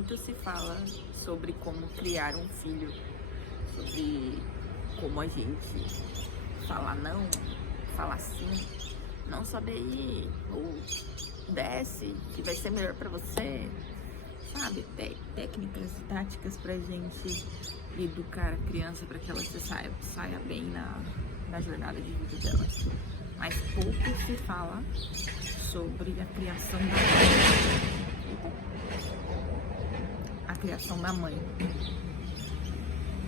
muito se fala sobre como criar um filho, sobre como a gente falar não, falar sim, não saber ir, ou desce, que vai ser melhor pra você, sabe? Técnicas e táticas pra gente educar a criança para que ela saia bem na jornada de vida dela. Mas pouco se fala sobre a criação da mãe. A criação da mãe.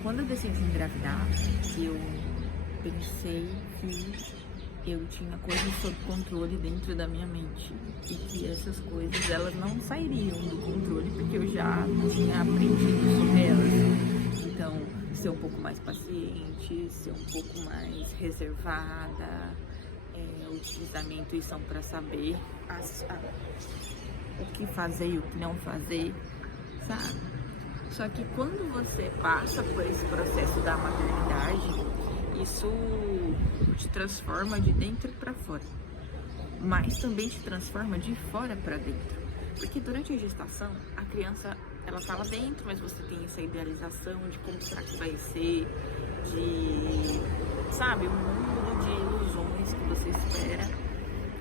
Quando eu decidi engravidar, eu pensei que eu tinha coisas sob controle dentro da minha mente e que essas coisas elas não sairiam do controle porque eu já tinha aprendido sobre elas. Então, ser um pouco mais paciente, ser um pouco mais reservada, utilizar minha intuição para saber o que fazer e o que não fazer, sabe? Só que quando você passa por esse processo da maternidade, isso te transforma de dentro para fora, mas também te transforma de fora para dentro, porque durante a gestação a criança ela tá lá dentro, mas você tem essa idealização de como será que vai ser, sabe, um mundo de ilusões que você espera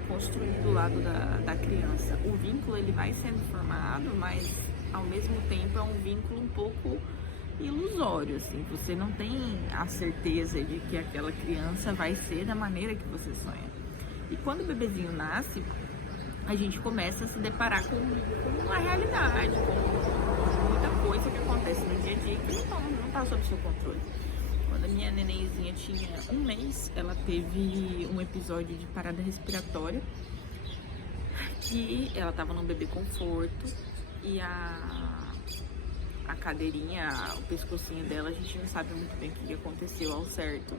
construir do lado da criança. O vínculo ele vai sendo formado, mas ao mesmo tempo é um vínculo um pouco ilusório, assim, você não tem a certeza de que aquela criança vai ser da maneira que você sonha. E quando o bebezinho nasce, a gente começa a se deparar com uma realidade, com muita coisa que acontece no dia a dia que não está sob seu controle. Quando a minha nenenzinha tinha 1 mês, ela teve um episódio de parada respiratória, que ela estava num bebê conforto e a cadeirinha, o pescocinho dela, a gente não sabe muito bem o que aconteceu ao certo,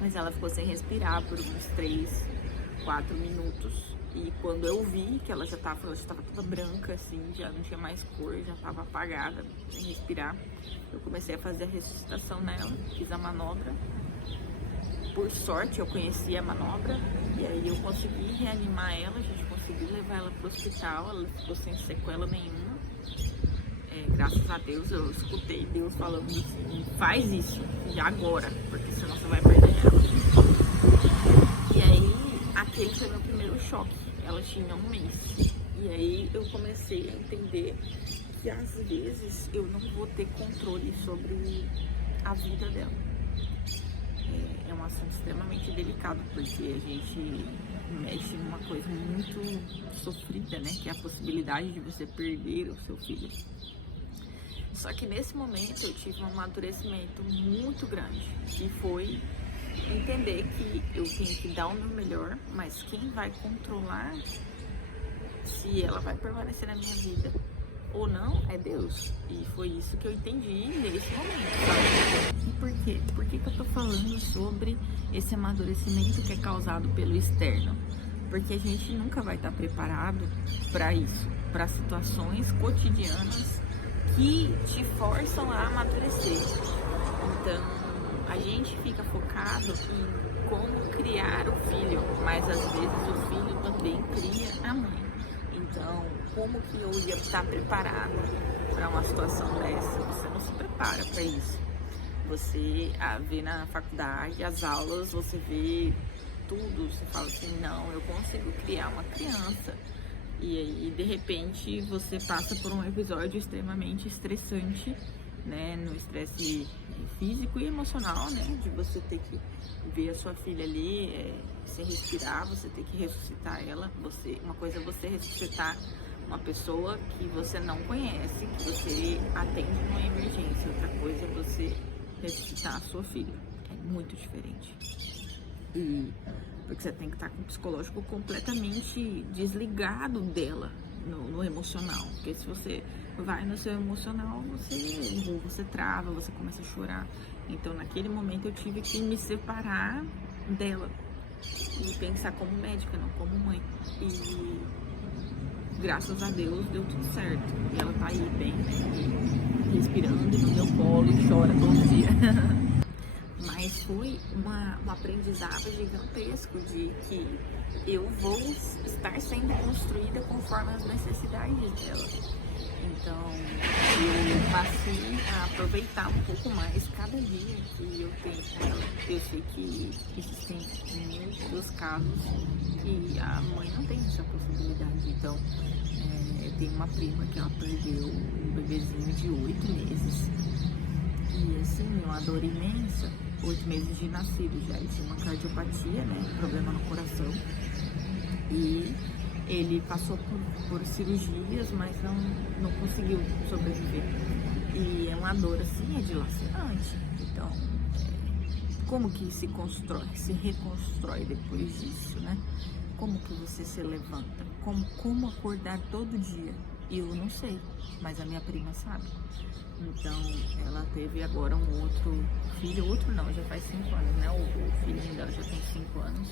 mas ela ficou sem respirar por uns 3, 4 minutos. E quando eu vi que ela já estava toda branca, assim, já não tinha mais cor, já estava apagada, sem respirar, eu comecei a fazer a ressuscitação nela, fiz a manobra. Por sorte, eu conhecia a manobra, e aí eu consegui reanimar ela, a gente conseguiu levar ela para o hospital, ela ficou sem sequela nenhuma. Graças a Deus, eu escutei Deus falando assim, faz isso, já agora, porque senão você vai perder ela. E aí, aquele foi meu primeiro choque. Ela tinha 1 mês. E aí eu comecei a entender que às vezes eu não vou ter controle sobre a vida dela. É um assunto extremamente delicado, porque a gente mexe numa coisa muito sofrida, né? Que é a possibilidade de você perder o seu filho. Só que nesse momento eu tive um amadurecimento muito grande, que foi entender que eu tenho que dar o meu melhor, mas quem vai controlar se ela vai permanecer na minha vida ou não é Deus. E foi isso que eu entendi nesse momento, sabe? E por quê? Por que eu tô falando sobre esse amadurecimento que é causado pelo externo? Porque a gente nunca vai estar preparado para isso, para situações cotidianas que te forçam a amadurecer. Então, a gente fica focado em como criar o filho, mas às vezes o filho também cria a mãe. Então, como que eu ia estar preparada para uma situação dessa? Você não se prepara para isso. Você vê na faculdade as aulas, você vê tudo, você fala assim, não, eu consigo criar uma criança. E aí, de repente, você passa por um episódio extremamente estressante, né, no estresse físico e emocional, né, de você ter que ver a sua filha ali sem respirar, você ter que ressuscitar ela. Uma coisa é você ressuscitar uma pessoa que você não conhece, que você atende numa emergência, outra coisa é você ressuscitar a sua filha, é muito diferente. E porque você tem que estar com o psicológico completamente desligado dela, no emocional. Porque se você vai no seu emocional, você trava, você começa a chorar. Então, naquele momento, eu tive que me separar dela e pensar como médica, não como mãe. E graças a Deus deu tudo certo. E ela tá aí bem, né? Respirando no meu colo e chora todo dia. Mas foi um aprendizado gigantesco de que eu vou estar sendo construída conforme as necessidades dela. Então, passe a aproveitar um pouco mais cada dia que eu tenho com ela. Eu sei que existem muitos casos que a mãe não tem essa possibilidade. Então, eu tenho uma prima que ela perdeu um bebezinho de 8 meses. E assim, uma dor imensa, 8 meses de nascido já. Ele tinha uma cardiopatia, né? Problema no coração. E ele passou por cirurgias, mas não conseguiu sobreviver. E é uma dor assim, é dilacerante. Então, como que se reconstrói depois disso, né? Como que você se levanta? Como acordar todo dia? Eu não sei, mas a minha prima sabe. Então, ela teve agora um outro filho, outro não, já faz 5 anos, né? O filhinho dela já tem 5 anos.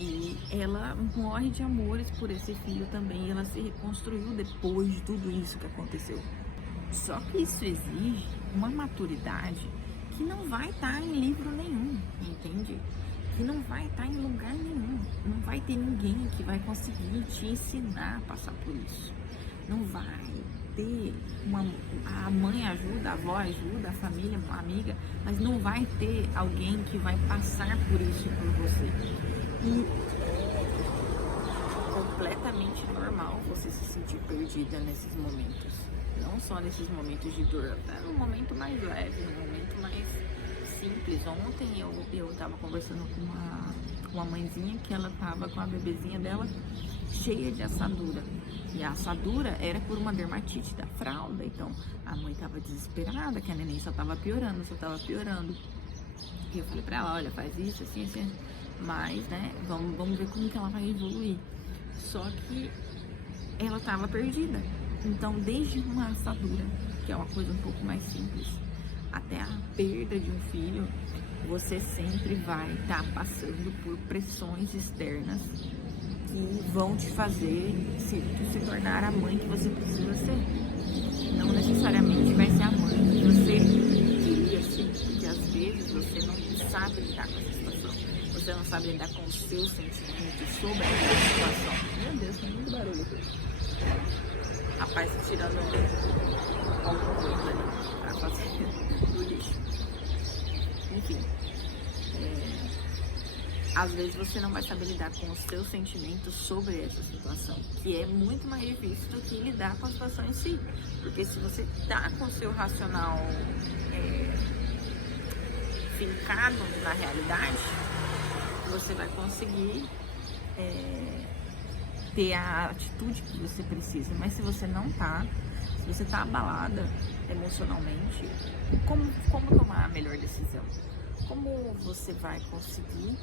E ela morre de amores por esse filho também. E ela se reconstruiu depois de tudo isso que aconteceu. Só que isso exige uma maturidade que não vai estar em livro nenhum, entende? Que não vai estar em lugar nenhum. Não vai ter ninguém que vai conseguir te ensinar a passar por isso. Não vai ter a mãe ajuda, a avó ajuda, a família, uma amiga, mas não vai ter alguém que vai passar por isso por você. E é completamente normal você se sentir perdida nesses momentos. Não só nesses momentos de dor, até no momento mais leve, no momento mais simples. Ontem eu tava conversando com uma mãezinha que ela tava com a bebezinha dela cheia de assadura. E a assadura era por uma dermatite da fralda. Então a mãe tava desesperada, que a neném só tava piorando. E eu falei pra ela, olha, faz isso, assim, assim. Mas, né, vamos ver como que ela vai evoluir. Só que ela tava perdida. Então, desde uma assadura, que é uma coisa um pouco mais simples, até a perda de um filho, você sempre vai estar passando por pressões externas que vão te fazer se tornar a mãe que você precisa ser. Não necessariamente vai ser a mãe que você queria ser, porque às vezes você não sabe lidar com essa situação. Você não sabe lidar com os seus sentimentos sobre essa situação. Meu Deus, tem muito barulho aqui. Rapaz, tirando alguma coisa ali pra fazer do lixo. Enfim. Às vezes você não vai saber lidar com os seus sentimentos sobre essa situação, que é muito mais difícil do que lidar com a situação em si. Porque se você tá com o seu racional fincado na realidade, você vai conseguir ter a atitude que você precisa. Mas se você não tá, se você tá abalada emocionalmente, como tomar a melhor decisão? Como você vai conseguir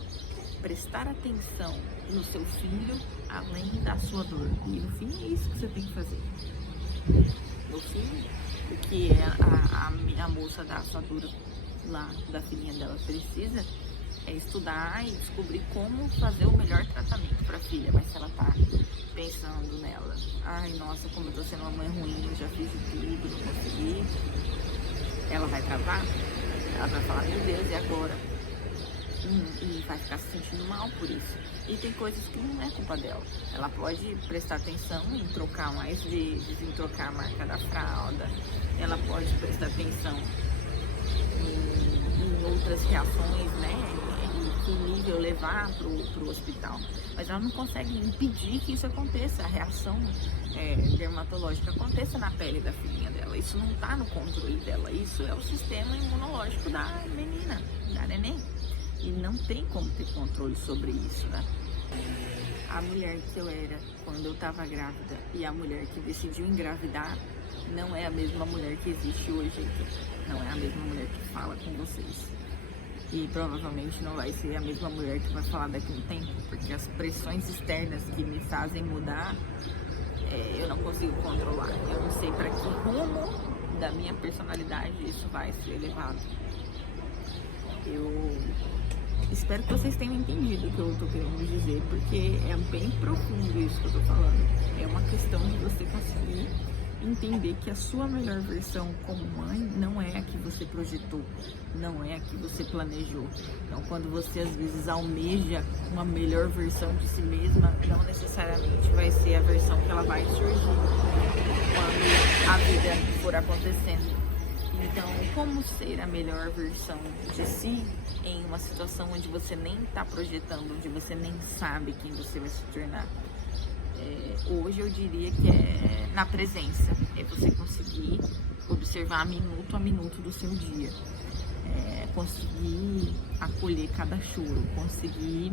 prestar atenção no seu filho além da sua dor? E no fim é isso que você tem que fazer. No fim, o que a moça da assadura lá, da filhinha dela, precisa é estudar e descobrir como fazer o melhor tratamento para a filha. Mas se ela tá pensando nela, ai nossa, como eu tô sendo uma mãe ruim, eu já fiz de tudo, não consegui, ela vai travar, ela vai falar, meu Deus, e agora? E vai ficar se sentindo mal por isso. E tem coisas que não é culpa dela. Ela pode prestar atenção em trocar mais vezes, em trocar a marca da fralda, ela pode prestar atenção em outras reações, né? Em que nível levar pro hospital. Mas ela não consegue impedir que isso aconteça, a reação dermatológica aconteça na pele da filhinha dela. Isso não tá no controle dela. Isso é o sistema imunológico da menina, da neném. E não tem como ter controle sobre isso, né? A mulher que eu era quando eu tava grávida e a mulher que decidiu engravidar não é a mesma mulher que existe hoje aqui. Não é a mesma mulher que fala com vocês. E provavelmente não vai ser a mesma mulher que vai falar daqui a um tempo, porque as pressões externas que me fazem mudar, eu não consigo controlar. Eu não sei para que rumo da minha personalidade isso vai ser levado. Eu espero que vocês tenham entendido o que eu tô querendo dizer, porque é bem profundo isso que eu tô falando. É uma questão de você conseguir entender que a sua melhor versão como mãe não é a que você projetou, não é a que você planejou. Então, quando você às vezes almeja uma melhor versão de si mesma, não necessariamente vai ser a versão que ela vai surgir quando a vida for acontecendo. Então, como ser a melhor versão de si em uma situação onde você nem está projetando, onde você nem sabe quem você vai se tornar? Hoje eu diria que é na presença, é você conseguir observar minuto a minuto do seu dia, conseguir acolher cada choro, conseguir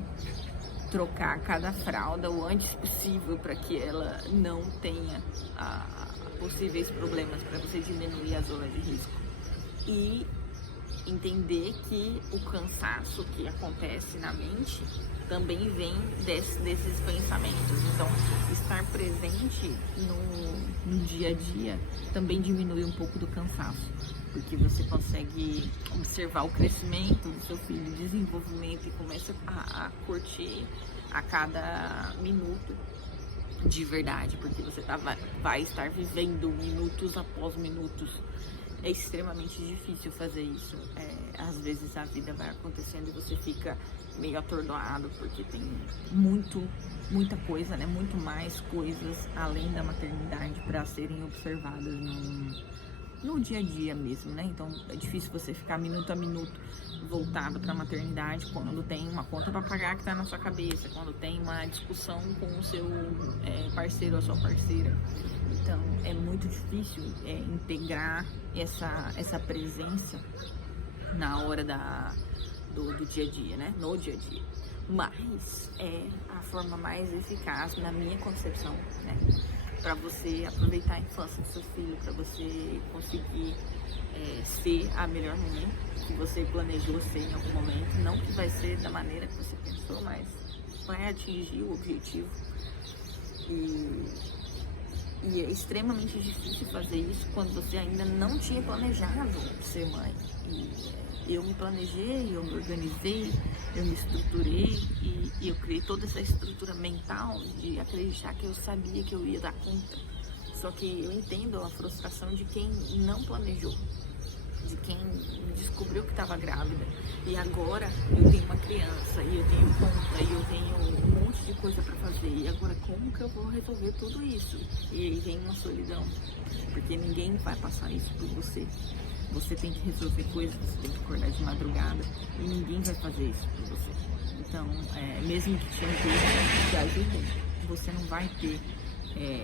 trocar cada fralda o antes possível para que ela não tenha possíveis problemas, para você diminuir a zona de risco. E entender que o cansaço que acontece na mente também vem desses pensamentos. Então, estar presente no dia a dia também diminui um pouco do cansaço, porque você consegue observar o crescimento do seu filho, o desenvolvimento, e começa a curtir a cada minuto de verdade, porque você vai estar vivendo minutos após minutos. É extremamente difícil fazer isso. Às vezes a vida vai acontecendo e você fica meio atordoado, porque tem muita coisa, né? Muito mais coisas além da maternidade para serem observadas no dia a dia mesmo, né? Então é difícil você ficar minuto a minuto voltado para a maternidade quando tem uma conta para pagar que está na sua cabeça, quando tem uma discussão com o seu parceiro ou a sua parceira. Então é muito difícil integrar essa presença na hora do dia a dia, né? No dia a dia. Mas é a forma mais eficaz, na minha concepção, né? Para você aproveitar a infância do seu filho, para você conseguir ser a melhor mãe que você planejou ser em algum momento. Não que vai ser da maneira que você pensou, mas vai atingir o objetivo. E é extremamente difícil fazer isso quando você ainda não tinha planejado ser mãe. E eu me planejei, eu me organizei, eu me estruturei e eu criei toda essa estrutura mental de acreditar que eu sabia que eu ia dar conta. Só que eu entendo a frustração de quem não planejou, de quem descobriu que estava grávida e agora eu tenho uma criança e eu tenho conta e eu tenho um monte de coisa para fazer, e agora como que eu vou resolver tudo isso? E aí vem uma solidão, porque ninguém vai passar isso por você. Você tem que resolver coisas, você tem que acordar de madrugada e ninguém vai fazer isso por você. Então, mesmo que te ajudem, te ajudem, você não vai ter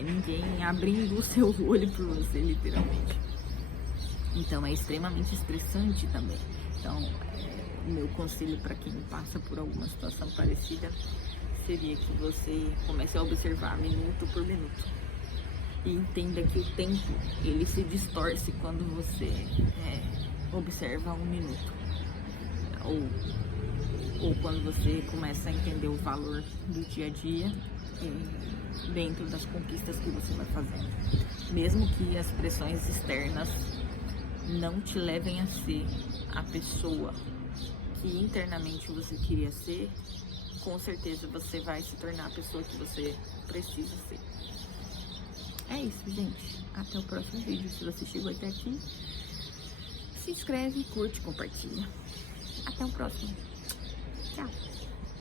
ninguém abrindo o seu olho por você, literalmente. Então é extremamente estressante também. Então, o meu conselho para quem passa por alguma situação parecida seria que você comece a observar minuto por minuto e entenda que o tempo ele se distorce quando você observa um minuto, ou quando você começa a entender o valor do dia a dia dentro das conquistas que você vai fazendo, mesmo que as pressões externas não te levem a ser a pessoa que internamente você queria ser. Com certeza você vai se tornar a pessoa que você precisa ser. É isso, gente. Até o próximo vídeo. Se você chegou até aqui, se inscreve, curte, compartilha. Até o próximo. Tchau.